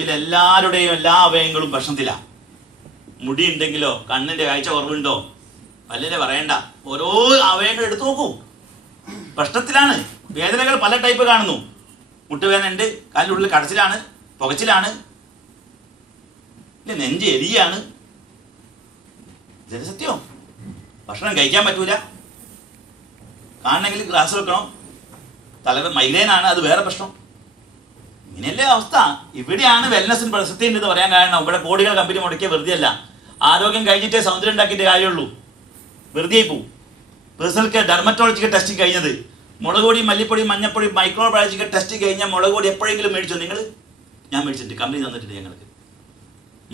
ബോഡിയിൽ എല്ലാവരുടെയും എല്ലാ അവയവങ്ങളും പ്രശ്നത്തിലാണ്. മുടി ഉണ്ടെങ്കിലോ കണ്ണിന്റെ കാഴ്ച കുറവുണ്ടോ വല്ലരെ പറയണ്ട, ഓരോ അവയവങ്ങൾ എടുത്തു നോക്കൂ, പ്രശ്നത്തിലാണ്. വേദനകൾ പല ടൈപ്പ് കാണുന്നു. മുട്ടുവേദന ഉണ്ട്, കാലിൻ്റെ ഉള്ളിൽ കടച്ചിലാണ്, പുകച്ചിലാണ്, നെഞ്ച് എരിയാണ്. ഇതൊരു സത്യം. ഭക്ഷണം കഴിക്കാൻ പറ്റൂല, കാണണമെങ്കിൽ ഗ്ലാസ് വെക്കണം, മൈഗ്രെയിൻ ആണ്, അത് വേറെ പ്രശ്നം. ഇങ്ങനെയല്ലേ അവസ്ഥ. ഇവിടെയാണ് വെൽനസിന് പ്രസക്തി ഉണ്ടെന്ന് പറയാൻ കാരണം ഇവിടെ കോടികൾ കമ്പനി മുടക്കിയ വെറുതെ അല്ല. ആരോഗ്യം കഴിഞ്ഞിട്ടേ സൗന്ദര്യം ഉണ്ടാക്കിയിട്ട് കാര്യമുള്ളൂ, വെറുതെ പോവും. പേഴ്സണൽ കെയർ ഡെർമറ്റോളജിക്കൽ ടെസ്റ്റിംഗ് കഴിഞ്ഞത്, മുളക് പൊടി, മല്ലിപ്പൊടി, മഞ്ഞപ്പൊടി, മൈക്രോബയോളജിക്കൽ ടെസ്റ്റ് കഴിഞ്ഞാൽ മുളക് പൊടി എപ്പോഴെങ്കിലും മേടിച്ചോ നിങ്ങൾ? ഞാൻ മേടിച്ചിട്ടുണ്ട്, കമ്പനി തന്നിട്ടുണ്ട് ഞങ്ങൾക്ക്.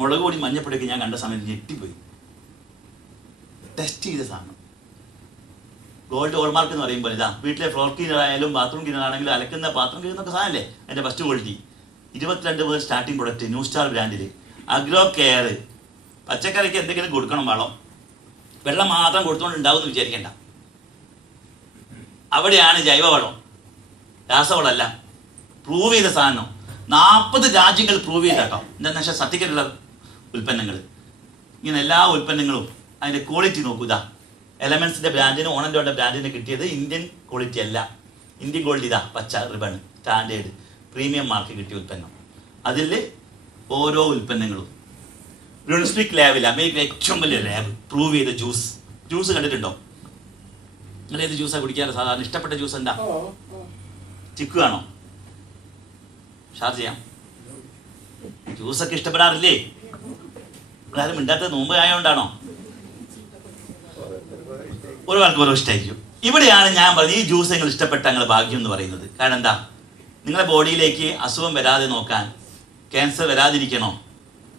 മുളക് പൊടി മഞ്ഞപ്പൊടിയൊക്കെ ഞാൻ കണ്ട സമയത്ത് ഞെട്ടിപ്പോയി. ടെസ്റ്റ് ചെയ്ത സാധനം ഗോൾഡ് ഹോൾമാർക്ക് എന്ന് പറയുമ്പോൾ ഇതാ, വീട്ടിലെ ഫ്ലോർ ക്ലീനർ ആയാലും ബാത്റൂം ക്ലീനർ ആണെങ്കിലും അലക്കുന്ന പാത്രം ക്ലീനൊക്കെ സാധനമല്ലേ അതിൻ്റെ ഫസ്റ്റ് ക്വാളിറ്റി. 22 മുതൽ സ്റ്റാർട്ടിംഗ് പ്രൊഡക്റ്റ് ന്യൂ സ്റ്റാർ ബ്രാൻഡിൽ. അഗ്രോ കെയർ, പച്ചക്കറിക്ക് എന്തെങ്കിലും കൊടുക്കണം, വളം, വെള്ളം മാത്രം കൊടുത്തുകൊണ്ട് ഉണ്ടാവുമെന്ന് വിചാരിക്കേണ്ട. അവിടെയാണ് ജൈവവളം, രാസവളമല്ല, പ്രൂവ് ചെയ്ത സാധനം. 40 രാജ്യങ്ങൾ പ്രൂവ് ചെയ്ത കേട്ടോ. എന്താണെന്ന് വെച്ചാൽ സർട്ടിഫിക്കറ്റുള്ള ഉൽപ്പന്നങ്ങൾ. ഇങ്ങനെ എല്ലാ ഉൽപ്പന്നങ്ങളും അതിൻ്റെ ക്വാളിറ്റി നോക്കൂ. ഇതാ എലമെന്റ്സിന്റെ ബ്രാൻഡിന്, ഓണന്റോയുടെ ബ്രാൻഡിന് കിട്ടിയത് ഇന്ത്യൻ ക്വാളിറ്റി അല്ല. ഇന്ത്യൻ ക്വാളിറ്റി ഇതാ, പച്ച റിബൺ, സ്റ്റാൻഡേർഡ് പ്രീമിയം മാർക്ക് കിട്ടിയ ഉൽപ്പന്നം. അതിൽ ഓരോ ഉൽപ്പന്നങ്ങളും ബ്രൂൺസ്വിക് ലാബിൽ, അമേരിക്കയിലെ ഏറ്റവും വലിയ ലാബ്, പ്രൂവ് ചെയ്ത ജ്യൂസ് കണ്ടിട്ടുണ്ടോ? നിങ്ങൾ ഏത് ജ്യൂസാണ് കുടിക്കാറ് സാധാരണ? ഇഷ്ടപ്പെട്ട ജ്യൂസ് എന്താ? ചിക്കു ആണോ? ഷാർ ചെയ്യാം. ജ്യൂസൊക്കെ ഇഷ്ടപ്പെടാറില്ലേ? ആരും മിണ്ടാത്ത നോമ്പ് ആയതുകൊണ്ടാണോ? ഒരാൾക്ക് ഓരോ ഇഷ്ടമായിരിക്കും. ഇവിടെയാണ് ഞാൻ പറഞ്ഞത് ഈ ജ്യൂസ് നിങ്ങൾ ഇഷ്ടപ്പെട്ട നിങ്ങളുടെ ഭാഗ്യം എന്ന് പറയുന്നത്. കാരണം എന്താ, നിങ്ങളുടെ ബോഡിയിലേക്ക് അസുഖം വരാതെ നോക്കാൻ, ക്യാൻസർ വരാതിരിക്കണോ,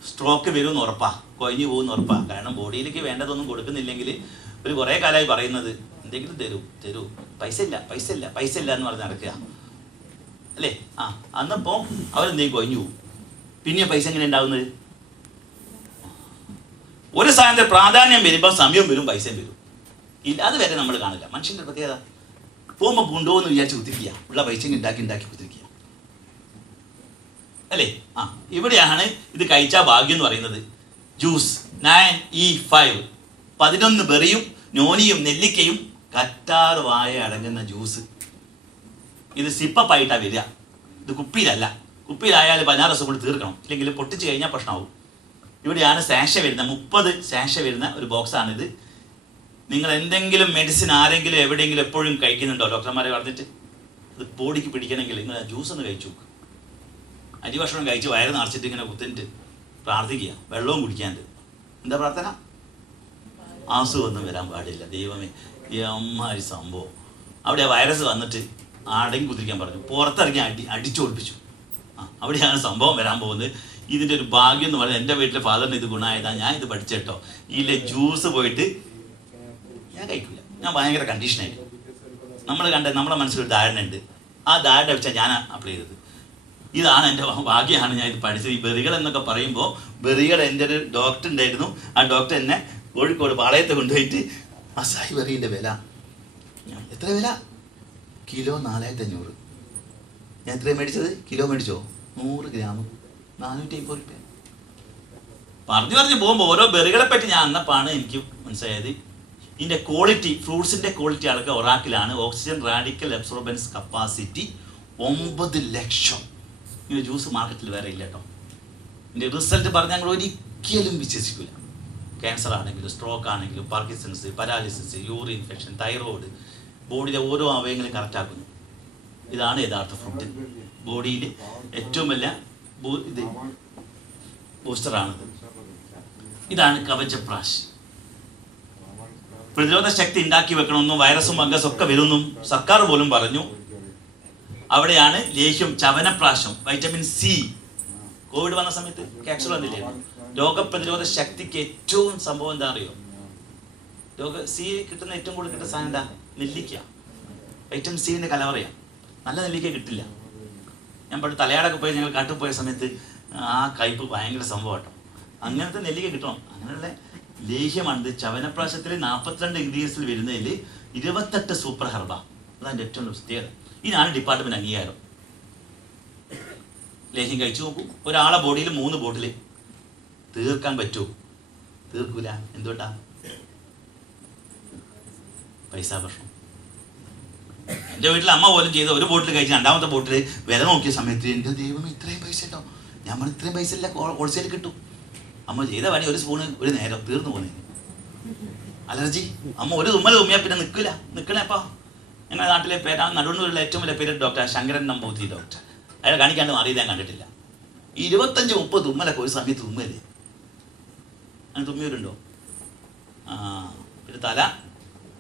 സ്ട്രോക്ക് വരുമെന്ന് ഉറപ്പാ, കൊഴിഞ്ഞു പോകുമെന്ന് ഉറപ്പാ. കാരണം ബോഡിയിലേക്ക് വേണ്ടതൊന്നും കൊടുക്കുന്നില്ലെങ്കിൽ ഒരു കുറേ കാലമായി പറയുന്നത് എന്തെങ്കിലും തരൂ, പൈസ ഇല്ല എന്ന് പറഞ്ഞ് നടക്കുക അല്ലേ? അന്നപ്പോൾ അവരെന്തെങ്കിലും കൊഴിഞ്ഞു പോകും. പിന്നെ പൈസ എങ്ങനെ ഉണ്ടാവുന്നത്? ഒരു സാധനത്തെ പ്രാധാന്യം വരുമ്പോൾ സമയം വരും, പൈസയും വരും. ഇല്ല, അത് വരെ നമ്മൾ കാണില്ല. മനുഷ്യൻ്റെ പ്രത്യേകത പോകുമ്പോൾ കൊണ്ടുപോകുമെന്ന് വിചാരിച്ച് കുത്തിരിക്കുക, ഉള്ള പൈസ ഉണ്ടാക്കി കുത്തിരിക്കുക അല്ലേ? ഇവിടെയാണ് ഇത് കഴിച്ചാൽ ഭാഗ്യം എന്ന് പറയുന്നത്. ജ്യൂസ് 9E5, 11 ബെറിയും നോനിയും നെല്ലിക്കയും കറ്റാർ വായ അടങ്ങുന്ന ജ്യൂസ്. ഇത് സിപ്പായിട്ടാണ് വരിക, ഇത് കുപ്പിയിലല്ല. കുപ്പിയിലായാൽ 16 ദിവസം കൂടി തീർക്കണം, ഇല്ലെങ്കിൽ പൊട്ടിച്ച് കഴിഞ്ഞാൽ പ്രശ്നമാവും. ഇവിടെയാണ് സാഷ വരുന്നത്, 30 സാഷ വരുന്ന ഒരു ബോക്സാണിത്. നിങ്ങൾ എന്തെങ്കിലും മെഡിസിൻ ആരെങ്കിലും എവിടെയെങ്കിലും എപ്പോഴും കഴിക്കുന്നുണ്ടോ? ഡോക്ടർമാരെ പറഞ്ഞിട്ട് ഇത് ബോഡിക്ക് പിടിക്കണമെങ്കിൽ നിങ്ങൾ ജ്യൂസ് ഒന്ന് കഴിച്ചു നോക്കുക. അരി ഭക്ഷണം കഴിച്ച് വയറ് നിറച്ചിട്ട് ഇങ്ങനെ കുത്തിട്ട് പ്രാർത്ഥിക്കുക, വെള്ളവും കുടിക്കാണ്ട്. എന്താ പ്രാർത്ഥന? അസുഖമൊന്നും വരാൻ പാടില്ല ദൈവമേ. അമ്മാതിരി സംഭവം. അവിടെ വൈറസ് വന്നിട്ട് അടങ്ങി കുത്തിരിക്കാൻ പറഞ്ഞു, പുറത്തിറങ്ങി അടിച്ചു ഒളിപ്പിച്ചു. അവിടെയാണ് സംഭവം വരാൻ പോകുന്നത്. ഇതിൻ്റെ ഒരു ഭാഗ്യം എന്ന് പറഞ്ഞാൽ എൻ്റെ വീട്ടിലെ ഫാദറിന് ഇത് ഗുണമായതാണ്. ഞാൻ ഇത് പഠിച്ചേട്ടോ. ഇതിലെ ജ്യൂസ് പോയിട്ട് ഞാൻ കഴിക്കില്ല, ഞാൻ ഭയങ്കര കണ്ടീഷനായിട്ട്. നമ്മുടെ മനസ്സിലൊരു ധാരണ ഉണ്ട്, ആ ധാരണ വെച്ചാൽ ഞാൻ അപ്ലൈ ചെയ്തത്. ഇതാണ് എൻ്റെ ഭാഗ്യമാണ് ഞാൻ ഇത് പഠിച്ചത്. ഈ ബെറികൾ എന്നൊക്കെ പറയുമ്പോൾ ബെറികൾ, എൻ്റെ ഒരു ഡോക്ടർ ഉണ്ടായിരുന്നു, ആ ഡോക്ടർ എന്നെ കോഴിക്കോട് പാളയത്ത് കൊണ്ടുപോയിട്ട് അസായി ബെറിൻ്റെ വില, എത്ര വില? കിലോ 4500. ഞാൻ എത്രയും മേടിച്ചത്? കിലോ മേടിച്ചോ? 100 ഗ്രാം 450 രൂപ. പറഞ്ഞു പോകുമ്പോൾ ഓരോ ബെറികളെ പറ്റി ഞാൻ അന്നപ്പാണ് എനിക്ക് മനസ്സിലായത് ഇതിൻ്റെ ക്വാളിറ്റി. ഫ്രൂട്ട്സിൻ്റെ ക്വാളിറ്റി അളക്കുക ഒറാക്കിലാണ്. ഓക്സിജൻ റാഡിക്കൽ അബ്സോർബൻസ് കപ്പാസിറ്റി 9 ലക്ഷം. ഇങ്ങനെ ജ്യൂസ് മാർക്കറ്റിൽ വേറെ ഇല്ല കേട്ടോ. ഇതിൻ്റെ റിസൾട്ട് പറഞ്ഞാൽ ഞങ്ങൾ ഒരിക്കലും വിശ്വസിക്കില്ല. ക്യാൻസർ ആണെങ്കിലും സ്ട്രോക്ക് ആണെങ്കിലും Parkinson's, paralysis, urine infection, thyroid, ബോഡിയിലെ ഓരോ അവയവങ്ങളും കറക്റ്റാക്കുന്നു. ഇതാണ് യഥാർത്ഥ ഫ്രൂട്ട്. ബോഡിയിൽ ഏറ്റവും വലിയ ഇത് ബൂസ്റ്ററാണിത്. ഇതാണ് കവചപ്രാശ്. പ്രതിരോധ ശക്തി ഉണ്ടാക്കി വെക്കണമെന്നും വൈറസും ഫംഗസും ഒക്കെ വരുമെന്നും സർക്കാർ പോലും പറഞ്ഞു. അവിടെയാണ് ലേഹ്യം, ചവനപ്രാശം, വൈറ്റമിൻ സി. കോവിഡ് വന്ന സമയത്ത് ക്യാൻസർ വന്നില്ലേ? രോഗപ്രതിരോധ ശക്തിക്ക് ഏറ്റവും സംഭവം എന്താ അറിയോ? സി കിട്ടുന്ന ഏറ്റവും കൂടുതൽ കിട്ടുന്ന സാധനം എന്താ? നെല്ലിക്ക. വൈറ്റമിൻ സിന്റെ കലവറയാണ്. നല്ല നെല്ലിക്ക കിട്ടില്ല. ഞാൻ പണ്ട് തലയാടൊക്കെ പോയി ഞങ്ങൾ കാട്ടിൽ പോയ സമയത്ത് ആ കയ്പ് ഭയങ്കര സംഭവം കേട്ടോ. അങ്ങനത്തെ നെല്ലിക്ക കിട്ടണം. അങ്ങനെയുള്ള ലേഹ്യമാണ്. ചവനപ്രാശത്തിൽ 42 ഇൻഗ്രീഡിയൻസിൽ വരുന്നതിൽ 28 സൂപ്പർ ഹെർബ. അതാണ് ഏറ്റവും പ്രത്യേകത. ഇതിനാണ് ഡിപ്പാർട്ട്മെന്റ് അംഗീകാരം. ലേഹ്യം കഴിച്ചു നോക്കൂ. ഒരാളെ ബോഡിയിൽ 3 ബോട്ടിൽ തീർക്കാൻ പറ്റുമോ? തീർക്കൂല. എന്തുകൊണ്ടാ? പൈസ പ്രശ്നം. എൻ്റെ വീട്ടിൽ അമ്മ പോലും ചെയ്ത ഒരു ബോട്ടിൽ കഴിച്ച് 2ാമത്തെ ബോട്ടിൽ വില നോക്കിയ സമയത്ത് എൻ്റെ ദൈവം ഇത്രയും പൈസ ഉണ്ടോ? ഞാൻ പറഞ്ഞു ഇത്രയും പൈസ ഇല്ല, ഹോൾസെയിൽ കിട്ടും. അമ്മ ചെയ്ത പണി 1 സ്പൂണ് ഒരു നേരം തീർന്നു പോകുന്നേ. അലർജി. അമ്മ ഒരു തുമ്മിയാൽ പിന്നെ നിൽക്കണേപ്പാ. ഞങ്ങളുടെ നാട്ടിലെ നടുവണ്ണൂരിലെ ഏറ്റവും വലിയ പേര് ഡോക്ടർ ശങ്കരൻ നമ്പൂതിരി ഡോക്ടർ. അയാളെ കാണിക്കാണ്ട് മാറിയത് ഞാൻ കണ്ടിട്ടില്ല. 25-30 തുമ്മലൊക്കെ ഒരു സമയത്ത് തുമ്മല്ലേ? അങ്ങനെ തുമ്മിയവരുണ്ടോ? പിന്നെ തല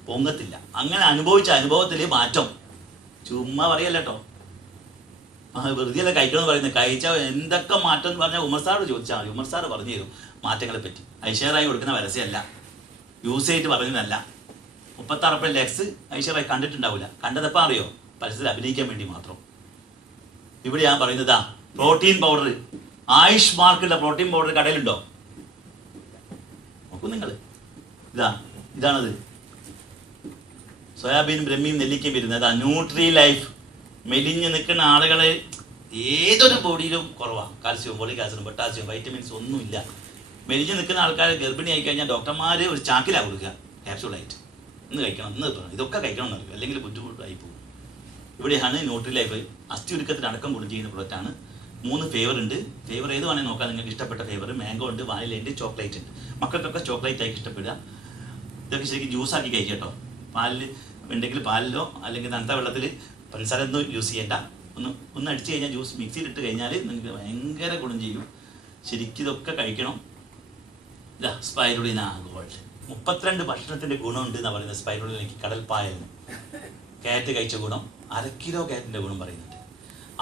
പൊങ്ങത്തില്ല. അങ്ങനെ അനുഭവിച്ച അനുഭവത്തിൽ മാറ്റം. ചുമ്മാ പറയല്ല കേട്ടോ, വെറുതെയല്ല കഴിക്കണമെന്ന് പറയുന്നത്. കഴിച്ചാൽ എന്തൊക്കെ മാറ്റം എന്ന് പറഞ്ഞാൽ ഉമർ സാറ് ചോദിച്ചാൽ മതി. ഉമർ സാറ് പറഞ്ഞു തരും മാറ്റങ്ങളെ പറ്റി. ഐശ്വര്യായി കൊടുക്കുന്ന പരസ്യമല്ല, യൂസ് ചെയ്തിട്ട് പറഞ്ഞതല്ല. 36 ലെക്സ് ഐശ്വര്യായി കണ്ടിട്ടുണ്ടാവില്ല. കണ്ടതെപ്പോൾ അറിയോ? പരസ്യത്തിൽ അഭിനയിക്കാൻ വേണ്ടി മാത്രം. ഇവിടെ ഞാൻ പറയുന്നതാ പ്രോട്ടീൻ പൗഡർ. ആയുഷ് മാർക്കിൻ്റെ പ്രോട്ടീൻ പൗഡർ കടയിലുണ്ടോ? നോക്കൂ നിങ്ങൾ. ഇതാണത്. സോയാബീൻ, ബ്രഹ്മിയും നെല്ലിക്കയും വരുന്നത്. അതാ ന്യൂട്രി ലൈഫ്. മെലിഞ്ഞ് നിൽക്കുന്ന ആളുകൾ ഏതൊരു ബോഡിയിലും കുറവാണ്. കാൽസ്യവും, ഫോളിക് ആസിഡും, പൊട്ടാസ്യം, വൈറ്റമിൻസ് ഒന്നുമില്ല. മെലിഞ്ഞ് നിൽക്കുന്ന ആൾക്കാർ ഗർഭിണി ആയി കഴിഞ്ഞാൽ ഡോക്ടർമാർ ഒരു ചാക്കിലാണ് കൊടുക്കുക, ക്യാപ്സ്യൂളായിട്ട്. ഇന്ന് കഴിക്കണം, ഇന്ന് ഇതൊക്കെ കഴിക്കണം എന്നറിയും, അല്ലെങ്കിൽ ബുദ്ധിമുട്ടായി പോകും. ഇവിടെയാണ് ന്യൂട്രി ലൈഫ്. അസ്ഥി ഉരുക്കത്തിന് അടക്കം കൂടും ചെയ്യുന്ന പ്രൊഡക്റ്റാണ്. 3 ഫ്ലേവർ ഉണ്ട്. ഫ്ലേവർ ഏത് വേണമെങ്കിൽ നോക്കാം. നിങ്ങൾക്ക് ഇഷ്ടപ്പെട്ട ഫ്ലേവർ മാംഗോ ഉണ്ട്, വാനില ഉണ്ട്, ചോക്ലേറ്റ് ഉണ്ട്. മക്കൾക്കൊക്കെ ചോക്ലേറ്റ് ആയി ഇഷ്ടപ്പെടുക. ഇതൊക്കെ ശരിക്കും ജ്യൂസാക്കി കഴിക്കുക കേട്ടോ. പാലിൽ ഉണ്ടെങ്കിൽ പാലിലോ അല്ലെങ്കിൽ തണുത്ത വെള്ളത്തിൽ പഞ്ചസാര ഒന്നും യൂസ് ചെയ്യേണ്ട. ഒന്ന് അടിച്ചു കഴിഞ്ഞാൽ ജ്യൂസ് മിക്സിയിലിട്ട് കഴിഞ്ഞാൽ നിങ്ങൾക്ക് ഭയങ്കര ഗുണം ചെയ്യും. ശരിക്കും ഇതൊക്കെ കഴിക്കണം. ഇതാ സ്പൈരുലിന ഗോൾഡ്. 32 ഭക്ഷണത്തിൻ്റെ ഗുണമുണ്ട് എന്നാണ് പറയുന്നത് സ്പൈരുലിനയ്ക്ക്. കടൽപ്പായലിന് കാരറ്റ് കഴിച്ച ഗുണം, 1/2 കിലോ കാരറ്റിൻ്റെ ഗുണം പറയുന്നുണ്ട്.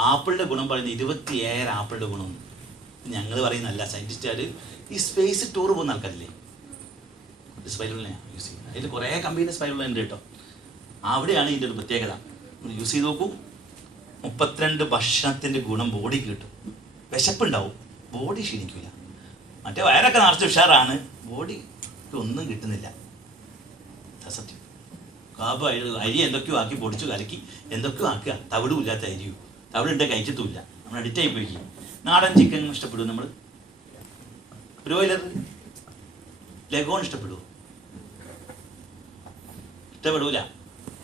ആപ്പിളിൻ്റെ ഗുണം പറയുന്നത് 27 ആപ്പിളിൻ്റെ ഗുണം. ഞങ്ങൾ പറയുന്നതല്ല, സയൻറ്റിസ്റ്റുകാർ. ഈ സ്പേസ് ടൂർ പോകുന്ന ആൾക്കാരില്ലേ, സ്പൈരുലിനെയാണ് യൂസ് ചെയ്യുന്നത്. അതിൽ കുറേ കമ്പനി സ്പൈരുലിന ഉണ്ട് കേട്ടോ. അവിടെയാണ് ഇതിൻ്റെ ഒരു പ്രത്യേകത. യൂസ് ചെയ്ത് നോക്കൂ. 32 ഭക്ഷണത്തിൻ്റെ ഗുണം ബോഡിക്ക് കിട്ടും. വിശപ്പുണ്ടാവും, ബോഡി ക്ഷീണിക്കില്ല. മറ്റേ വയറൊക്കെ നിറച്ച് ഉഷാറാണ്, ബോഡിക്ക് ഒന്നും കിട്ടുന്നില്ല. സത്യം. അരി എന്തൊക്കെയോ ആക്കി പൊടിച്ചു കലക്കി എന്തൊക്കെയോ ആക്കുക. തവിടും ഇല്ലാത്ത അരിയും, തവിടുണ്ട് കഴിച്ചത്തുമില്ല. നമ്മൾ അഡിക്റ്റായി പോയി. നാടൻ ചിക്കൻ ഇഷ്ടപ്പെടും നമ്മൾ? ബ്രോയിലർ, ലഗോൺ ഇഷ്ടപ്പെടുമോ? ഇഷ്ടപ്പെടൂല.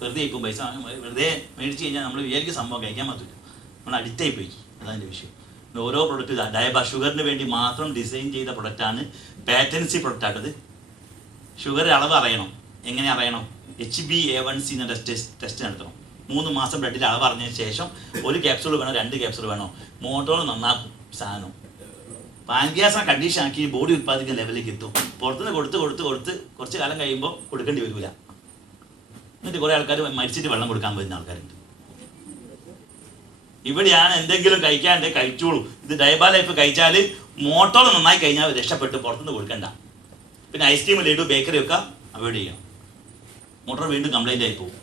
വെറുതെ ഇപ്പം പൈസ വെറുതെ മേടിച്ച് കഴിഞ്ഞാൽ നമ്മൾ വിചാരിക്കുന്ന സംഭവം കഴിക്കാൻ പറ്റില്ല. നമ്മൾ അഡിക്റ്റായി പോയി. അതാണ് വിഷയം. ഓരോ പ്രൊഡക്റ്റ് ഷുഗറിന് വേണ്ടി മാത്രം ഡിസൈൻ ചെയ്ത പ്രൊഡക്റ്റാണ്. പാറ്റൻസി പ്രൊഡക്റ്റാട്ടത്. ഷുഗർ അളവ് അറിയണം. എങ്ങനെ അറിയണം? HbA1c എന്ന ടെസ്റ്റ് നടത്തണം. 3 മാസം ബ്ലഡിൽ അളവ് അറിഞ്ഞതിന് ശേഷം 1 ക്യാപ്സൂൾ വേണോ 2 ക്യാപ്സൂൾ വേണോ? മോട്ടോർ നന്നാക്കും സാധനം. പാൻഗ്യാസിനെ കണ്ടീഷൻ ആക്കി ബോഡി ഉത്പാദിക്കുന്ന ലെവലിലേക്ക് എത്തും. പുറത്തുനിന്ന് കൊടുത്ത് കുറച്ച് കാലം കഴിയുമ്പോൾ കൊടുക്കേണ്ടി വരില്ല. എന്നിട്ട് കുറേ ആൾക്കാർ മരിച്ചിട്ട് വെള്ളം കൊടുക്കാൻ പറ്റുന്ന ആൾക്കാരുണ്ട്. ഇവിടെയാണ് എന്തെങ്കിലും കഴിക്കാണ്ട് കഴിച്ചോളൂ. ഇത് ഡയബാ ലൈഫ് കഴിച്ചാൽ മോട്ടോർ നന്നായി കഴിഞ്ഞാൽ രക്ഷപ്പെട്ട് പുറത്തുനിന്ന് കൊടുക്കണ്ട. പിന്നെ ഐസ്ക്രീം, ലഡു, ബേക്കറി ഒക്കെ അവോയ്ഡ് ചെയ്യണം. മോട്ടോർ വീണ്ടും കംപ്ലൈൻ്റ് ആയി പോകും.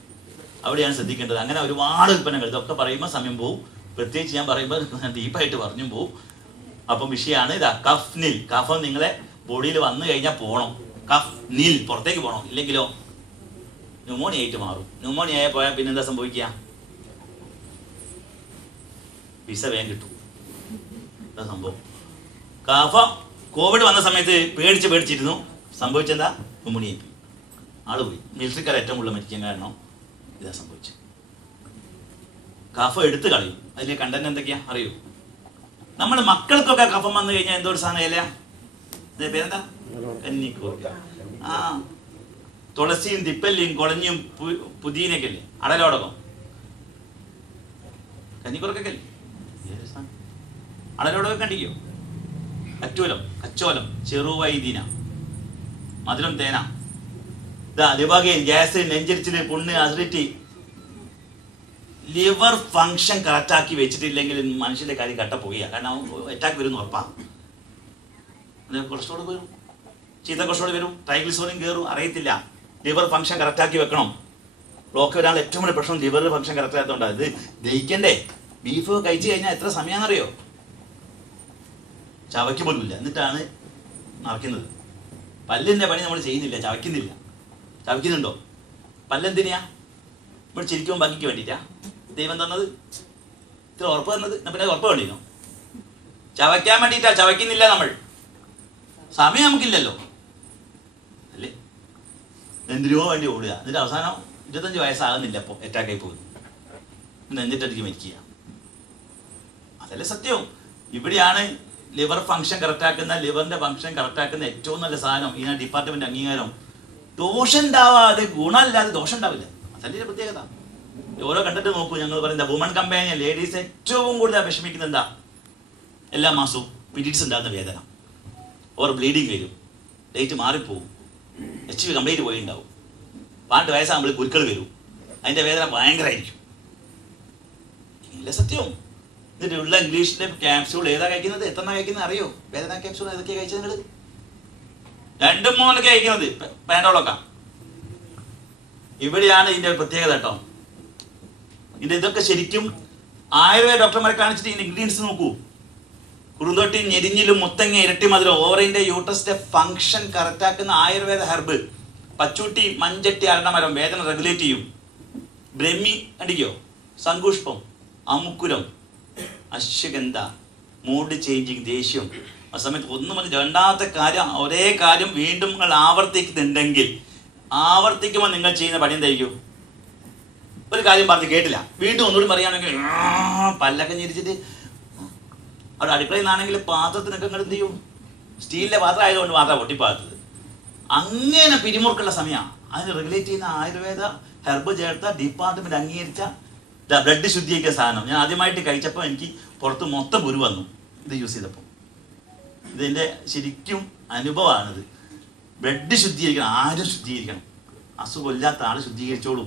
അവിടെയാണ് ശ്രദ്ധിക്കേണ്ടത്. അങ്ങനെ ഒരുപാട് ഉൽപ്പന്നങ്ങൾ. ഇതൊക്കെ പറയുമ്പോൾ സമയം പോവും. പ്രത്യേകിച്ച് ഞാൻ പറയുമ്പോൾ ഡീപ്പായിട്ട് പറഞ്ഞും പോവും. അപ്പം വിഷയമാണ് ഇതാ കഫ് നിൽ. കഫം നിങ്ങളെ ബോഡിയിൽ വന്നു കഴിഞ്ഞാൽ പോകണം. കഫ് നിൽ പുറത്തേക്ക് പോകണം. ഇല്ലെങ്കിലോ ന്യൂമോണിയ ആയിട്ട് മാറും. ന്യൂമോണിയ ആയി പോയാൽ പിന്നെ എന്താ സംഭവിക്കുക? വിസ വേഗം കിട്ടും. എന്താ സംഭവം? കഫം കോവിഡ് വന്ന സമയത്ത് പേടിച്ചിരുന്നു. സംഭവിച്ചെന്താ? ന്യൂമോണിയ ആയി. ആള് പോയി. മിലിറ്ററിക്കാർ ഏറ്റവും കൂടുതൽ മരിക്കാൻ കാരണം ഇതാ സംഭവിച്ചത്. കഫം എടുത്ത് കളയും. അതിലെ കണ്ടന്റ് എന്തൊക്കെയാ അറിയൂ? നമ്മുടെ മക്കൾക്കൊക്കെ കഫം വന്നു കഴിഞ്ഞാൽ എന്തോ ഒരു സാധനം ഇല്ല. ഇതിന്റെ പേരെന്താ? കന്നിക്കൂർക്ക. തുളസിയും തിപ്പല്ലിയും കുളഞ്ഞും പുതിനൊക്കെ അല്ലേ? അടലോടകം. കന്നിക്കൂർക്കൊക്കെ അല്ലേ? അടലോടകം കണ്ടിക്കോ? കച്ചോലം, ചെറുവൈദിന, മധുരം തേന. ഇതാ ലിവഗെയിൻ, ഗ്യാസ്, നെഞ്ചരിച്ചില്, പുണ്ണ്, അസിഡിറ്റി. ലിവർ ഫങ്ഷൻ കറക്റ്റാക്കി വെച്ചിട്ടില്ലെങ്കിൽ മനുഷ്യന്റെ കാര്യം കട്ടപ്പോയി. കാരണം അറ്റാക്ക് വരും ഉറപ്പാണ്. കൊളസ്ട്രോൾ വരും, ചീത്ത കൊളസ്ട്രോൾ വരും, ട്രൈഗ്ലിസറിൻ കയറും, അറിയത്തില്ല. ലിവർ ഫങ്ഷൻ കറക്റ്റാക്കി വെക്കണം. ബ്ലോക്ക് വരാൻ ഏറ്റവും വലിയ പ്രശ്നം ലിവർ ഫങ്ഷൻ കറക്റ്റ് ആയതുകൊണ്ടാണ്. ഇത് ദഹിക്കണ്ടേ? ബീഫ് കഴിച്ചു കഴിഞ്ഞാൽ എത്ര സമയമാണെന്നറിയോ? ചവയ്ക്ക് പോലും ഇല്ല. എന്നിട്ടാണ് നടക്കുന്നത്. പല്ലിൻ്റെ പണി നമ്മൾ ചെയ്യുന്നില്ല, ചവയ്ക്കുന്നില്ല. ചവയ്ക്കുന്നുണ്ടോ? പല്ലെന്തിനാ? ഇവിടെ ചിരിക്കുമ്പോൾ ഭംഗിക്ക് വേണ്ടിയിട്ടാ ദൈവം തന്നത്. ഇത്ര ഉറപ്പ് തന്നത്. പിന്നെ ഉറപ്പ് വേണ്ടിയിരുന്നോ? ചവയ്ക്കാൻ വേണ്ടിയിട്ടാ, ചവയ്ക്കുന്നില്ല നമ്മൾ. സമയം നമുക്കില്ലല്ലോ അല്ലേ? എന്തിനോ വേണ്ടി ഓടുക, എന്നിട്ട് അവസാനം 25 വയസ്സാകുന്നില്ല, അപ്പോൾ അറ്റാക്കായി പോകുന്നു, എന്നിട്ടടിക്ക് മരിക്കുക. അതല്ലേ സത്യം. ഇവിടെയാണ് ലിവർ ഫംഗ്ഷൻ കറക്റ്റാക്കുന്ന, ലിവറിന്റെ ഫംഗ്ഷൻ കറക്റ്റാക്കുന്ന ഏറ്റവും നല്ല സാധനം ഈ ഡിപ്പാർട്ട്മെന്റ് അംഗീകാരം. ദോഷം ഉണ്ടാവാതെ, ഗുണമില്ലാതെ ദോഷം ഉണ്ടാവില്ല. അതല്ലേ പ്രത്യേകത. ഓരോ കണ്ടിട്ട് നോക്കൂ, ഞങ്ങൾ പറയുന്നത് വുമൺ കമ്പാനിയൻ ലേഡീസ് ഏറ്റവും കൂടുതൽ വിഷമിക്കുന്നത് എന്താ? എല്ലാ മാസവും പീരീഡ്സ് ഉണ്ടാകുന്ന വേദന, ഓർ ബ്ലീഡിങ് വരും, ഡേറ്റ് മാറിപ്പോവും, HIV കംപ്ലീറ്റ് പോയി ഉണ്ടാവും, 12 വയസ്സാകുമ്പോൾ കുരുക്കൾ വരും, അതിൻ്റെ വേദന ഭയങ്കരമായിരിക്കും. ഇല്ല സത്യം. എന്നിട്ട് ഉള്ള ഇംഗ്ലീഷിലെ ക്യാപ്സ്യൂൾ ഏതാ കഴിക്കുന്നത്? എത്ര കഴിക്കുന്നത് അറിയോ? വേദന ക്യാപ്സ്യൂൾ ഏതൊക്കെയാണ് കഴിച്ചത് നിങ്ങൾ? 2-3 കഴിക്കുന്നത് പാൻഡോളൊക്കെ. ഇവിടെയാണ് ഇതിൻ്റെ പ്രത്യേകത കേട്ടോ. ഇതൊക്കെ ശരിക്കും ആയുർവേദ ഡോക്ടർമാരെ കാണിച്ചിട്ട് ഇതിൻ്റെ ഇൻഗ്രീഡിയൻസ് നോക്കൂ. കുറുന്തോട്ടി, ഞെരിഞ്ഞിലും, മുത്തങ്ങ, ഇരട്ടി മധുരം, ഓവറിന്റെ യൂട്രസിന്റെ ഫംഗ്ഷൻ കറക്റ്റാക്കുന്ന ആയുർവേദ ഹെർബ്, പച്ചൂട്ടി, മഞ്ചട്ടി, അരണമരം വേദന റെഗുലേറ്റ് ചെയ്യും, ബ്രഹ്മി അടിക്കോ, സങ്കുഷ്പം, അമുക്കുരം, അശ്വഗന്ധ, മൂഡ് ചേഞ്ചിങ്, ദേഷ്യം. ആ സമയത്ത് ഒന്ന് മതി. രണ്ടാമത്തെ കാര്യം, ഒരേ കാര്യം വീണ്ടും നിങ്ങൾ ആവർത്തിക്കുന്നുണ്ടെങ്കിൽ, ആവർത്തിക്കുമ്പോൾ നിങ്ങൾ ചെയ്യുന്ന പണി എന്തായിരിക്കും? ഒരു കാര്യം പറഞ്ഞ് കേട്ടില്ല, വീണ്ടും ഒന്നുകൂടി പറയുകയാണെങ്കിൽ പല്ലൊക്കെ ഞെരിച്ചിട്ട് അവിടെ അടുക്കളയിൽ നിന്നാണെങ്കിൽ പാത്രത്തിനൊക്കെ നിങ്ങൾ എന്ത് ചെയ്യും? സ്റ്റീലിൻ്റെ പാത്രം ആയതുകൊണ്ട് മാത്രമാണ് പൊട്ടിപ്പാത്തത്. അങ്ങനെ പിരിമുറുക്കുള്ള സമയമാണ്. അതിന് റെഗുലേറ്റ് ചെയ്യുന്ന ആയുർവേദ ഹെർബ് ചേർത്ത ഡിപ്പാർട്ട്മെന്റ് അംഗീകരിച്ച ബ്ലഡ് ശുദ്ധീകരിക്കുന്ന സാധനം ഞാൻ ആദ്യമായിട്ട് കഴിച്ചപ്പോൾ എനിക്ക് പുറത്ത് മൊത്തം ഉരു വന്നു ഇത് യൂസ് ചെയ്തപ്പോൾ. ഇതിൻ്റെ ശരിക്കും അനുഭവമാണിത്. ബ്ലഡ് ശുദ്ധീകരിക്കണം, ആരും ശുദ്ധീകരിക്കണം. അസുഖമില്ലാത്ത ആൾ ശുദ്ധീകരിച്ചോളൂ.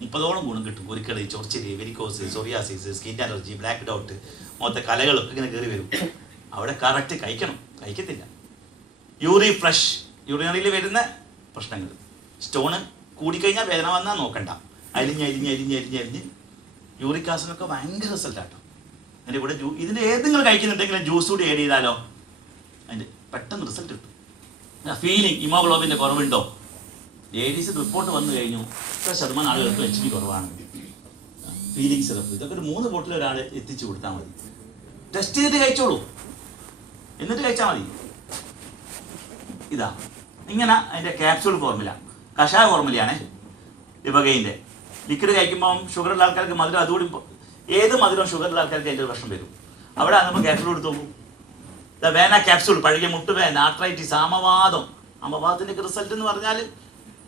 30ഓളം ഗുണം കിട്ടും. ഒരിക്കൽ ചൊറിച്ചിൽ, varicose, psoriasis, skin allergy, black dot, മൊത്തം കലകളൊക്കെ ഇങ്ങനെ കയറി വരും. അവിടെ കറക്റ്റ് കഴിക്കണം, കഴിക്കത്തില്ല. യൂറി ഫ്ലഷ്, യൂറിനറിയിൽ വരുന്ന പ്രശ്നങ്ങൾ, സ്റ്റോണ് കൂടിക്കഴിഞ്ഞാൽ വേദന വന്നാൽ നോക്കണ്ട, അരിഞ്ഞ് യൂറിക് ആസിഡൊക്കെ ഭയങ്കര റിസൾട്ടാട്ടോ. അതിൻ്റെ കൂടെ ഇതിൻ്റെ ഏതെങ്കിലും കഴിക്കുന്നുണ്ടെങ്കിലും ജ്യൂസ് കൂടി ആഡ് ചെയ്താലോ അതിൻ്റെ പെട്ടെന്ന് റിസൾട്ട് കിട്ടും. ഫീലിംഗ്, ഹിമോഗ്ലോബിൻ്റെ കുറവുണ്ടോ? ലേഡീസ് റിപ്പോർട്ട് വന്നു കഴിഞ്ഞു, 100% ആളുകൾക്ക് HIV കുറവാണ്. ഫീലിംഗ് സിറപ്പ്, ഇതൊക്കെ ഒരു 3 ബോട്ടിൽ ഒരാൾ എത്തിച്ചു കൊടുത്താൽ മതി. ടെസ്റ്റ് ചെയ്തിട്ട് കഴിച്ചോളൂ, എന്നിട്ട് കഴിച്ചാൽ മതി. ഇതാ ഇങ്ങനെ അതിൻ്റെ ക്യാപ്സ്യൂൾ ഫോർമുല, കഷായ ഫോർമുലയാണേ. ഇവകയിൻ്റെ ലിക്വിഡ് കഴിക്കുമ്പം ഷുഗറുള്ള ആൾക്കാർക്ക് മധുരം, അതുകൂടി ഏത് മധുരം ഷുഗറുള്ള ആൾക്കാർക്ക് അതിൻ്റെ ഒരു പ്രശ്നം വരും. അവിടെ നമ്മൾ ക്യാപ്സ്യൂൾ എടുത്ത് നോക്കും. വേന ക്യാപ്സ്യൂൾ, പഴകിയ മുട്ടുവേന, ആർത്രൈറ്റിസ്, ആമവാദത്തിൻ്റെ റിസൾട്ട് എന്ന് പറഞ്ഞാൽ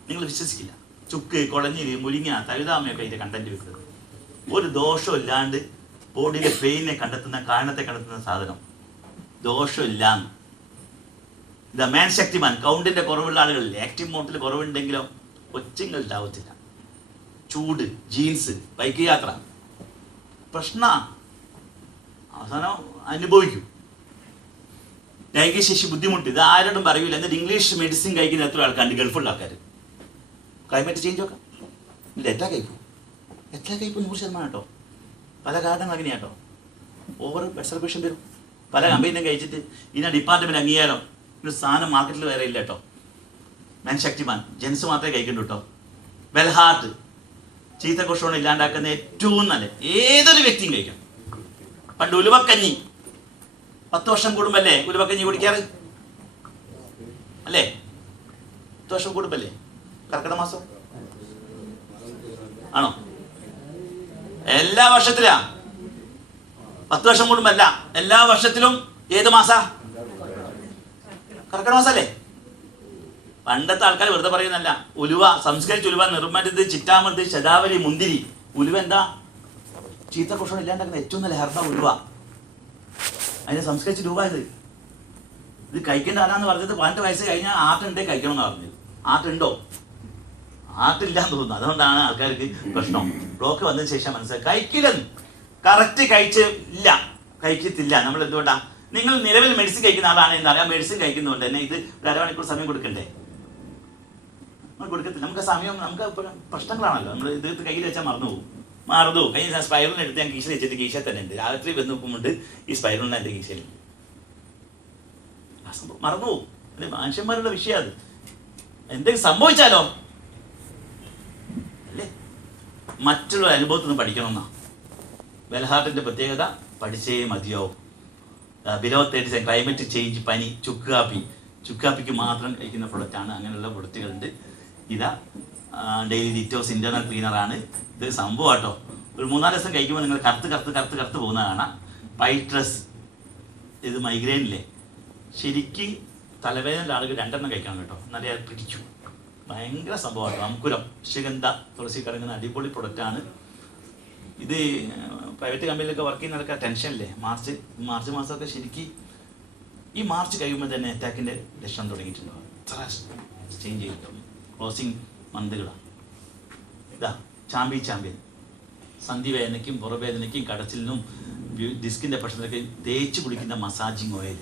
നിങ്ങൾ വിശ്വസിക്കില്ല. ചുക്ക്, കുളഞ്ഞില്, മുരിങ്ങ, തഴുതാമയൊക്കെ അതിൻ്റെ കണ്ടന്റ് വെക്കുന്നത്. ഒരു ദോഷം ഇല്ലാണ്ട് ബോഡിയിലെ പെയിനെ കണ്ടെത്തുന്ന, കാരണത്തെ കണ്ടെത്തുന്ന സാധനം. ദോഷമില്ലാന്ന് മാൻ ശക്തിമാൻ. കൗണ്ടിന്റെ കുറവുള്ള ആളുകളിൽ ആക്റ്റീവ് മോട്ടിൽ കുറവുണ്ടെങ്കിലോ കൊച്ചുങ്ങൾ ഉണ്ടാവത്തില്ല. ചൂട്, ജീൻസ്, ബൈക്ക് യാത്ര പ്രശ്ന അവസാനം അനുഭവിക്കും. ലൈംഗികശേഷി ബുദ്ധിമുട്ട്, ഇത് ആരോടും പറയൂല. എന്നിട്ട് ഇംഗ്ലീഷ് മെഡിസിൻ കഴിക്കുന്ന എത്ര ആൾക്കാരുണ്ട്? ഗൾഫുള്ള ആൾക്കാർ. ക്ലൈമറ്റ് ചേഞ്ച് ഒക്കെ ഇല്ല, എത്ര കഴിക്കും 100% കേട്ടോ. പല കാരണങ്ങൾ അങ്ങനെയാട്ടോ. ഓവർ എക്സർബേഷൻ വരും. പല കമ്പനിയും കഴിച്ചിട്ട് ഇതിനെ ഡിപ്പാർട്ട്മെന്റ് അംഗീകാരം ഒരു സാധനം മാർക്കറ്റിൽ വേറെ ഇല്ല കേട്ടോ. മാൻ ശക്തിമാൻ ജെൻസ് മാത്രമേ കഴിക്കണ്ടു കേട്ടോ. വെൽഹാർട്ട്, ചീത്ത കൊഷോണം ഇല്ലാണ്ടാക്കുന്ന ഏറ്റവും നല്ല ഏതൊരു വ്യക്തിയും കഴിക്കണം. പണ്ട് ഉലുവക്കഞ്ഞി 10 വർഷം കൂടുമ്പല്ലേ ഉലുവക്കഞ്ഞി കുടിക്കാറ് അല്ലേ? 10 വർഷം കൂടുമ്പല്ലേ? കർക്കിടക മാസം ആണോ? എല്ലാ വർഷത്തിലാ? 10 വർഷം കൂടുമ്പല്ല, എല്ലാ വർഷത്തിലും. ഏത് മാസ? കർക്കിടക മാസല്ലേ? പണ്ടത്തെ ആൾക്കാർ വെറുതെ പറയുന്നല്ല. ഉലുവ, സംസ്കരിച്ച ഉലുവ, നിർമ്മരുത്, ചിറ്റാമൃത്, ശതാവലി, മുന്തിരി. ഉലുവ എന്താ? ചീത്ത കൊഷണം ഇല്ലാണ്ടാക്കുന്ന ഏറ്റവും നല്ല ഹെർബ ഉലുവ. അതിനെ സംസ്കരിച്ച രൂപ ഇത് കഴിക്കേണ്ട ആരാന്ന് പറഞ്ഞത് 18 വയസ്സ് കഴിഞ്ഞാൽ ആർട്ടുണ്ടേ കഴിക്കണം എന്ന് പറഞ്ഞത്. ആർട്ടുണ്ടോ? ആർട്ടില്ലാന്ന് തോന്നുന്നു. അതുകൊണ്ടാണ് ആൾക്കാർക്ക് പ്രശ്നം. ബ്ലോക്ക് വന്നതിന് ശേഷം മനസ്സിലായി കഴിക്കില്ലെന്ന്. കറക്റ്റ് കഴിക്കത്തില്ല. നമ്മൾ എന്തുകൊണ്ടാ? നിങ്ങൾ നിലവിൽ മെഡിസിൻ കഴിക്കുന്ന ആളാണ് എന്നറിയാം. മെഡിസിൻ കഴിക്കുന്നതുകൊണ്ട് തന്നെ ഇത് ഒരു അരമണിക്കൂർ സമയം കൊടുക്കണ്ടേ? നമ്മൾ കൊടുക്കത്തില്ല. നമുക്ക് സമയം, നമുക്ക് പ്രശ്നങ്ങളാണല്ലോ. നമ്മൾ ഇത് കയ്യിൽ വെച്ചാൽ മറന്നു കഴിഞ്ഞ സ്പൈറലിന് എടുത്ത് ഞാൻ കീശയിൽ വെച്ചിട്ട് കീശയിൽ തന്നെ ഉണ്ട്. രാത്രി വന്ന് നോക്കുമ്പോണ്ട് ഈ സ്പൈറലിന് എൻ്റെ കീശയിൽ മറന്നു പോകും. മനുഷ്യന്മാരുടെ വിഷയം അത്. എന്തെങ്കിലും സംഭവിച്ചാലോ അല്ലേ? മറ്റുള്ള അനുഭവത്തിൽ നിന്ന് പഠിക്കണമെന്നാ. വെൽഹാർട്ടിന്റെ പ്രത്യേകത പഠിച്ചേ മതിയാവും. ബിലോ 37 ക്ലൈമറ്റ് ചേഞ്ച്, പനി, ചുക്ക് കാപ്പിക്ക് മാത്രം കഴിക്കുന്ന പ്രൊഡക്റ്റാണ്. അങ്ങനെയുള്ള പ്രൊഡക്റ്റുകളുണ്ട്. ഇതാ ഡെയിലി ഡിറ്റോസ് ഇൻറ്റേർണൽ ക്ലീനറാണ്. ഇത് സംഭവം കേട്ടോ. ഒരു 3-4 ദിവസം കഴിക്കുമ്പോൾ നിങ്ങൾ കറുത്ത് പോകുന്ന കാണാം. പൈട്രസ്, ഇത് മൈഗ്രെയിനില്ലേ, ശരിക്ക് തലവേദന ആളുകൾ 2 എണ്ണം കഴിക്കണം കേട്ടോ, എന്നാലേ അത് പിടിക്കും. ഭയങ്കര സംഭവമാണ്. അംകുരം, ശിഗന്ധ, തുളസി കറങ്ങുന്ന അടിപൊളി പ്രൊഡക്റ്റാണ്. ഇത് പ്രൈവറ്റ് കമ്പനിയിലൊക്കെ വർക്ക് ചെയ്യുന്ന ആൾക്കാർ ടെൻഷനില്ലേ, മാർച്ച് മാസമൊക്കെ ശരിക്ക് ഈ മാർച്ച് കഴിയുമ്പോൾ തന്നെ അറ്റാക്കിൻ്റെ ലക്ഷണം തുടങ്ങിയിട്ടുണ്ടാവും. അത്ര ചേഞ്ച് ചെയ്തിട്ടുണ്ടാവും. ക്ലോസിങ് മന്തുകളാണ്. ഇതാ ചാമ്പ്യൻ സന്ധി വേദനയ്ക്കും പുറവേദനയ്ക്കും കടച്ചിലിനും ഡിസ്കിൻ്റെ പ്രശ്നത്തിനൊക്കെ തേച്ച് കുടിക്കുന്ന മസാജിങ് ഓയിൽ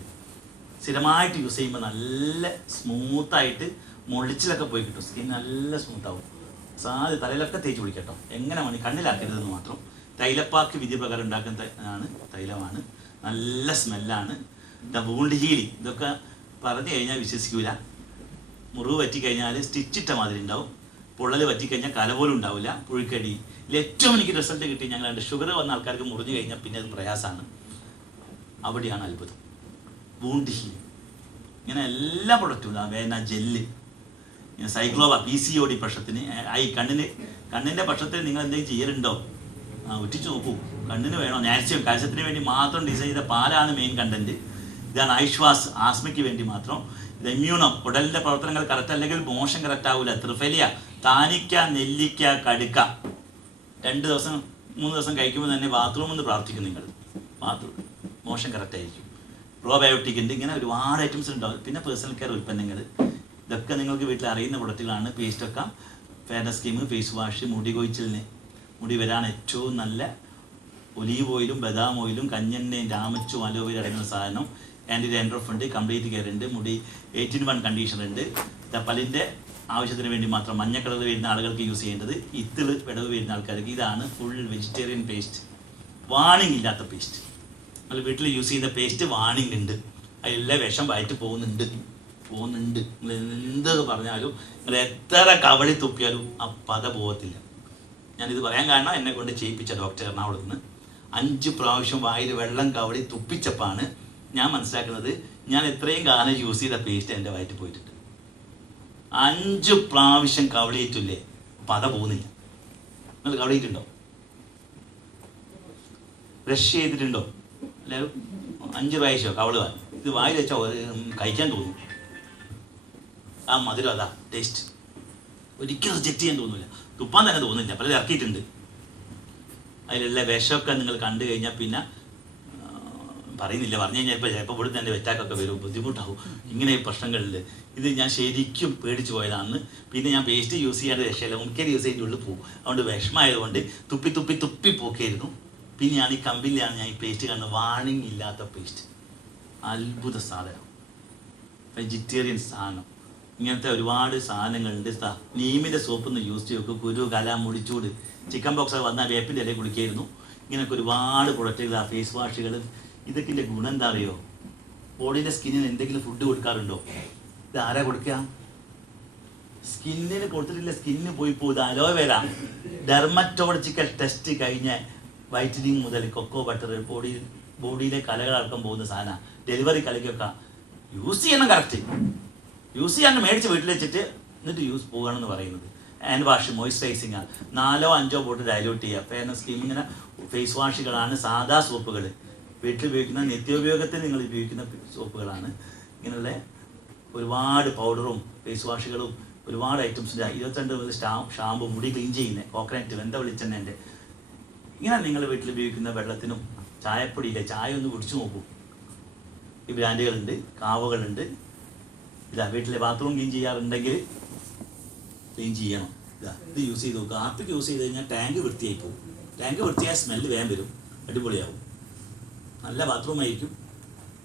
സ്ഥിരമായിട്ട് യൂസ് ചെയ്യുമ്പോൾ നല്ല സ്മൂത്തായിട്ട് മുളിച്ചിലൊക്കെ പോയി കിട്ടും. സ്കിൻ നല്ല സ്മൂത്താവും. തലയിലൊക്കെ തേച്ച് കുടിക്കട്ടോ. എങ്ങനെ വേണം, കണ്ണിലാക്കരുതെന്ന് മാത്രം. തൈലപ്പാക്ക് വിധി പ്രകാരം ഉണ്ടാക്കുന്ന തൈലമാണ്. നല്ല സ്മെല്ലാണ്. വൂണ്ട് ഹീലിംഗ്, ഇതൊക്കെ പറഞ്ഞു കഴിഞ്ഞാൽ വിശ്വസിക്കൂല. മുറിവ് പറ്റിക്കഴിഞ്ഞാൽ സ്റ്റിച്ചിട്ട മാതിരി ഉണ്ടാവും. പൊള്ളൽ പറ്റിക്കഴിഞ്ഞാൽ കല പോലും ഉണ്ടാവില്ല. പുഴുക്കടി ഇതിൽ ഏറ്റവും എനിക്ക് റിസൾട്ട് കിട്ടി. ഞങ്ങൾ ഷുഗർ വന്ന ആൾക്കാർക്ക് മുറിഞ്ഞു കഴിഞ്ഞാൽ പിന്നെ അത് പ്രയാസമാണ്. അവിടെയാണ് അത്ഭുതം. വൂണ്ട് ഹീലിംഗ് ഇങ്ങനെ എല്ലാ പ്രൊഡക്റ്റും ഉണ്ടാകും. വേദന ജെല്ല്, സൈക്ലോവ PCOD പ്രശ്നത്തിന്, കണ്ണിൻ്റെ പ്രശ്നത്തിന് നിങ്ങൾ എന്തെങ്കിലും ചെയ്യലുണ്ടോ? ഒറ്റിച്ച് നോക്കൂ. കണ്ണിന് വേണോ? കാൽസ്യത്തിന് വേണ്ടി മാത്രം ഡിസൈൻ ചെയ്ത പാലാണ് മെയിൻ കണ്ടന്റ്. ഇതാണ് ഐശ്വാസ്, ആസ്മയ്ക്ക് വേണ്ടി മാത്രം. ഇത് ഇമ്മ്യൂണോ, കുടലിൻ്റെ പ്രവർത്തനങ്ങൾ കറക്റ്റ് അല്ലെങ്കിൽ മോഷൻ കറക്റ്റ് ആവില്ല. ത്രിഫലിയ, താനിക്ക, നെല്ലിക്ക, കടുക്ക 2 ദിവസം 3 ദിവസം കഴിക്കുമ്പോൾ തന്നെ ബാത്റൂമിൽ നിന്ന് പ്രാർത്ഥിക്കും നിങ്ങൾ. മോഷൻ കറക്റ്റ് ആയിരിക്കും. പ്രോബയോട്ടിക് ഉണ്ട്. ഇങ്ങനെ ഒരുപാട് ഐറ്റംസ് ഉണ്ടാവും. പിന്നെ പേഴ്സണൽ കെയർ ഉൽപ്പന്നങ്ങൾ, ഇതൊക്കെ നിങ്ങൾക്ക് വീട്ടിൽ അറിയുന്ന പ്രൊഡക്റ്റുകളാണ്. പേസ്റ്റൊക്കെ, ഫെയർനെസ് ക്രീം, ഫേസ് വാഷ്, മുടി കൊഴിച്ചിലിന്, മുടി വരാൻ ഏറ്റവും നല്ല ഒലീവ് ഓയിലും ബദാം ഓയിലും കഞ്ഞെണ്ണയും രാമച്ചും അലോവേര അടങ്ങുന്ന സാധനം. ആൻറ്റി ഡാൻഡ്രഫ് ഉണ്ട്, കംപ്ലീറ്റ് കെയർ ഉണ്ട്, മുടി 18-1 കണ്ടീഷണർ ഉണ്ട്. പല്ലിൻ്റെ ആവശ്യത്തിന് വേണ്ടി മാത്രം മഞ്ഞ കളർ വരുന്ന ആളുകൾക്ക് യൂസ് ചെയ്യേണ്ടത്. ഇത്തിൾ വിടവ് വരുന്ന ആൾക്കാർക്ക് ഇതാണ് ഫുൾ വെജിറ്റേറിയൻ പേസ്റ്റ്. വാണിംഗ് ഇല്ലാത്ത പേസ്റ്റ്. നമ്മൾ വീട്ടിൽ യൂസ് ചെയ്യുന്ന പേസ്റ്റ് വാണിംഗ് ഉണ്ട്. അതിലെല്ലാം വിഷം വയറ്റ് പോകുന്നുണ്ട്. നിങ്ങൾ എന്ത് പറഞ്ഞാലും, നിങ്ങൾ എത്ര കവളി തുപ്പിയാലും ആ പത പോകത്തില്ല. ഞാനിത് പറയാൻ കാരണം എന്നെ കൊണ്ട് ചെയ്യിപ്പിച്ച ഡോക്ടർ എറണാകുളത്ത് നിന്ന് 5 പ്രാവശ്യം വായിൽ വെള്ളം കവളി തുപ്പിച്ചപ്പാണ് ഞാൻ മനസ്സിലാക്കുന്നത് ഞാൻ എത്രയും കാലം യൂസ് ചെയ്ത പേസ്റ്റ് എൻ്റെ വയറ്റിൽ പോയിട്ടുണ്ട്. 5 പ്രാവശ്യം കവളിയിട്ടില്ലേ, പത പോകുന്നില്ല. നിങ്ങൾ കവളിയിട്ടുണ്ടോ? ബ്രഷ് ചെയ്തിട്ടുണ്ടോ? എല്ലാവരും 5 പ്രാവശ്യമോ കവളുക. ഇത് വായിൽ വെച്ചാൽ കഴിക്കാൻ തോന്നും. ആ മധുരം, അതാ ടേസ്റ്റ്. ഒരിക്കലും റിജക്റ്റ് ചെയ്യാൻ തോന്നില്ല, തുപ്പാൻ തന്നെ തോന്നില്ല. പലരും ഇറക്കിയിട്ടുണ്ട്. അതിലുള്ള വിഷമൊക്കെ നിങ്ങൾ കണ്ടു കഴിഞ്ഞാൽ പിന്നെ പറയുന്നില്ല. പറഞ്ഞു കഴിഞ്ഞാൽ ഇപ്പോൾ ചിലപ്പോൾ ഇവിടുന്ന് എൻ്റെ വെറ്റാക്കൊക്കെ വരും, ബുദ്ധിമുട്ടാവും. ഇങ്ങനെ പ്രശ്നങ്ങളുണ്ട്. ഇത് ഞാൻ ശരിക്കും പേടിച്ചു പോയതാണ്. പിന്നെ ഞാൻ പേസ്റ്റ് യൂസ് ചെയ്യാതെ രക്ഷയില്ല. മുഖ്യ യൂസ് ചെയ്തിട്ട് ഉള്ളിൽ പോകും. അതുകൊണ്ട് വിഷമമായതുകൊണ്ട് തുപ്പി പോക്കായിരുന്നു. പിന്നെയാണ് ഈ കമ്പനിയിലാണ് ഞാൻ ഈ പേസ്റ്റ് കാണുന്നത്. വാണിംഗ് ഇല്ലാത്ത പേസ്റ്റ്. അത്ഭുത സാധനം, വെജിറ്റേറിയൻ സാധനം. ഇങ്ങനത്തെ ഒരുപാട് സാധനങ്ങളുണ്ട്. നീമിൻ്റെ സോപ്പൊന്ന് യൂസ് ചെയ്ത് നോക്കും. കുരു, കല, മുടിച്ചൂട്, ചിക്കൻ ബോക്സ് വന്നാൽ വേപ്പിൻ്റെ ഇടയിൽ കുളിക്കായിരുന്നു. ഇങ്ങനെയൊക്കെ ഒരുപാട് പ്രൊഡക്റ്റുകൾ, ഫേസ് വാഷുകൾ. ഇതൊക്കെ ഇതിൻ്റെ ഗുണം എന്താ അറിയോ? ബോഡിയുടെ സ്കിന്നിന് എന്തെങ്കിലും ഫുഡ് കൊടുക്കാറുണ്ടോ? ഇത് ആരാ കൊടുക്കുക? സ്കിന്നിന് കൊടുത്തിട്ടില്ല. സ്കിന്നിന് പോയി പോകുന്നത് അലോവേര. ഡെർമറ്റോളജിക്കൽ ടെസ്റ്റ് കഴിഞ്ഞ വൈറ്റനിങ് മുതൽ കൊക്കോ ബട്ടർ, ബോഡിയിലെ കലകളടക്കം പോകുന്ന സാധനം. ഡെലിവറി കലയ്ക്കൊക്കെ യൂസ് ചെയ്യണം. കറക്റ്റ് യൂസ് ചെയ്യാണ്ട് മേടിച്ച് വീട്ടിൽ വെച്ചിട്ട് എന്നിട്ട് യൂസ് പോകുകയാണെന്ന് പറയുന്നത്. Hand wash, moisturising 4-5 boat dilute ചെയ്യുക. ഫെയർനെസ് ക്രീം, ഇങ്ങനെ ഫേസ് വാഷുകളാണ്. സാധാ സോപ്പുകൾ, വീട്ടിൽ ഉപയോഗിക്കുന്ന നിത്യോപയോഗത്തിൽ നിങ്ങൾ ഉപയോഗിക്കുന്ന സോപ്പുകളാണ്. ഇങ്ങനെയുള്ള ഒരുപാട് പൗഡറും ഫേസ് വാഷുകളും ഒരുപാട് ഐറ്റംസ്. 22 മുതൽ ഷാമ്പു, മുടി ക്ലീൻ ചെയ്യുന്നത്, കോക്കനട്ട്, വെന്ത വെളിച്ചെണ്ണൻ്റെ. ഇങ്ങനെ നിങ്ങൾ വീട്ടിൽ ഉപയോഗിക്കുന്ന വെള്ളത്തിനും ചായപ്പൊടിയില്ല, ചായ ഒന്ന് കുടിച്ചു നോക്കൂ. ഈ ബ്രാൻഡുകളുണ്ട്, കാവുകളുണ്ട്. ഇതാ വീട്ടിലെ ബാത്റൂം ക്ലീൻ ചെയ്യാറുണ്ടെങ്കിൽ ക്ലീൻ ചെയ്യണം. ഇത് യൂസ് ചെയ്ത് നോക്കുക. ഹാർപ്പിക്ക് യൂസ് ചെയ്ത് കഴിഞ്ഞാൽ ടാങ്ക് വൃത്തിയായി പോകും. ടാങ്ക് വൃത്തിയായ സ്മെല്ല് വേഗം വരും, അടിപൊളിയാവും. നല്ല ബാത്റൂം ആയിരിക്കും.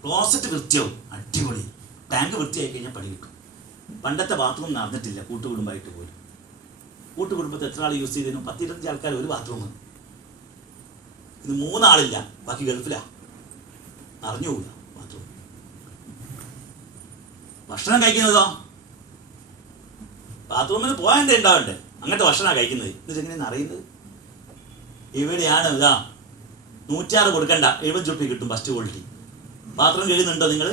ക്ലോസറ്റ് വൃത്തിയാവും, അടിപൊളി. ടാങ്ക് വൃത്തിയായി കഴിഞ്ഞാൽ പണി കിട്ടും. പണ്ടത്തെ ബാത്റൂം നടന്നിട്ടില്ല കൂട്ടുകുടുംബമായിട്ട് പോലും. കൂട്ടുകുടുംബത്തിൽ എത്ര ആൾ യൂസ് ചെയ്തതിനും 10-15 ആൾക്കാർ ഒരു ബാത്റൂം. ഇത് 3 ആളില്ല, ബാക്കി ഗൾഫിലാണ്. അറിഞ്ഞുകൂല ബാത്റൂം. ഭക്ഷണം കഴിക്കുന്നതോ ബാത്റൂമിൽ പോകാണ്ട് ഉണ്ടാവണ്ടേ, അങ്ങനത്തെ ഭക്ഷണമാണ് കഴിക്കുന്നത്. എന്നിട്ട് എങ്ങനെയാണ് അറിയുന്നത്? ഇവിടെയാണ് ഇതാ 106 കൊടുക്കണ്ട, 70 രൂപ കിട്ടും ഫസ്റ്റ് ക്വാളിറ്റി. പാത്രം കഴുകുന്നുണ്ടോ നിങ്ങൾ?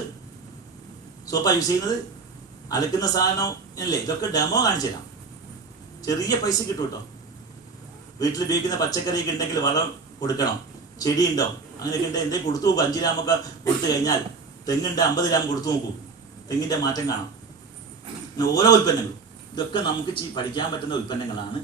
സോപ്പാ യൂസ് ചെയ്യുന്നത്? അലക്കുന്ന സാധനം അല്ലേ? ഇതൊക്കെ ഡെമോ കാണിച്ചു തരാം. ചെറിയ പൈസ കിട്ടും കേട്ടോ. വീട്ടിൽ ഉപയോഗിക്കുന്ന പച്ചക്കറിയൊക്കെ ഉണ്ടെങ്കിൽ വളം കൊടുക്കണം. ചെടി ഉണ്ടോ അങ്ങനെയൊക്കെ ഉണ്ടെങ്കിൽ എന്തെങ്കിലും കൊടുത്തു നോക്കും. 5 ഗ്രാമൊക്കെ കൊടുത്തു കഴിഞ്ഞാൽ, തെങ്ങുണ്ട് 50 ഗ്രാം കൊടുത്തു നോക്കൂ, തെങ്ങിൻ്റെ മാറ്റം കാണാം. ഓരോ ഉൽപ്പന്നങ്ങളും ഇതൊക്കെ നമുക്ക് പഠിക്കാൻ പറ്റുന്ന ഉൽപ്പന്നങ്ങളാണ്.